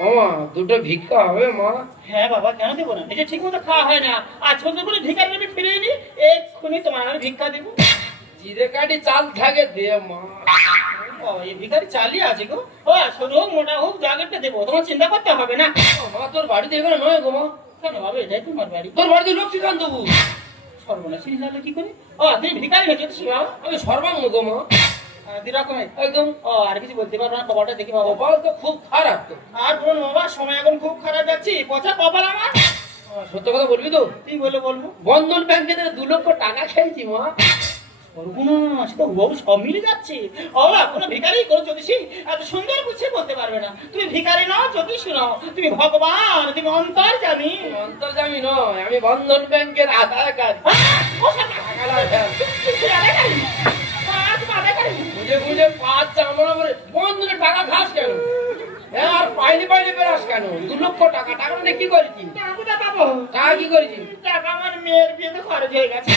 মামা দুটো ভিক্ষা হবে মা? হ্যাঁ বাবা, কেন দেবো না? নিজে ঠিক মতো খাওয়া হয় না, আর ছোট করে ভিখারি নেবে ফিরে নি, এক্ষুনি তোমার আমি ভিক্ষা দেবো। জিরে কাঠি চাল থাকে দে মা। ও, এই ভিখারি চালিয়ে আছে গো। ও ছোট হোক মোটা হোক জাগেরটা দেবো, তোমার চিন্তা করতে হবে না। মা তোর বাড়িতে এখানে নয় গো মা। কেন বাবা, এটাই তোমার বাড়ি। তোর বাড়িতে লক্ষ্মীকান্ত বাবু। সর্বনাশী হলে কি করে? ও তুমি ভিখারি হয়েছো বাবা? আমি সর্বাঙ্গ গো মা। দুরকমের একদম। ও, আর কিছু বলতে পারবো না, বাবাটা দেখি বাবা। কপাল তো খুব খারাপ তো। আর বলুন বাবা, সময় এখন খুব খারাপ যাচ্ছি, পচা কপাল আমার। সত্য কথা বলবি তো? তুই বলবো। বন্ধন ব্যাংকে থেকে 2 লক্ষ টাকা খেয়েছি মা। সর্বনাশ, তো বাবু সব মিলে যাচ্ছে। বাবা, কোনো ভিখারি কোনো জ্যোতিষী এত সুন্দর গুছিয়ে বলতে পারবে না। তুমি ভিখারি নাও, জ্যোতিষী নাও, তুমি ভগবান, তুমি অন্তর্যামী। অন্তর্যামী নয়, আমি বন্ধন ব্যাংকের আধারকারী। বুঝে বুঝে পাঁচ চামড়া করে বন্ধনে টাকা খাস কেন? হ্যাঁ, আর পাইনি বেরাস কেন? 2 লক্ষ টাকা, টাকা মানে কি করেছি? টাকা কোথায় পাবো? টাকা কি করেছি? টাকা আমার মেয়ের বিয়েতে খরচ হয়ে গেছে।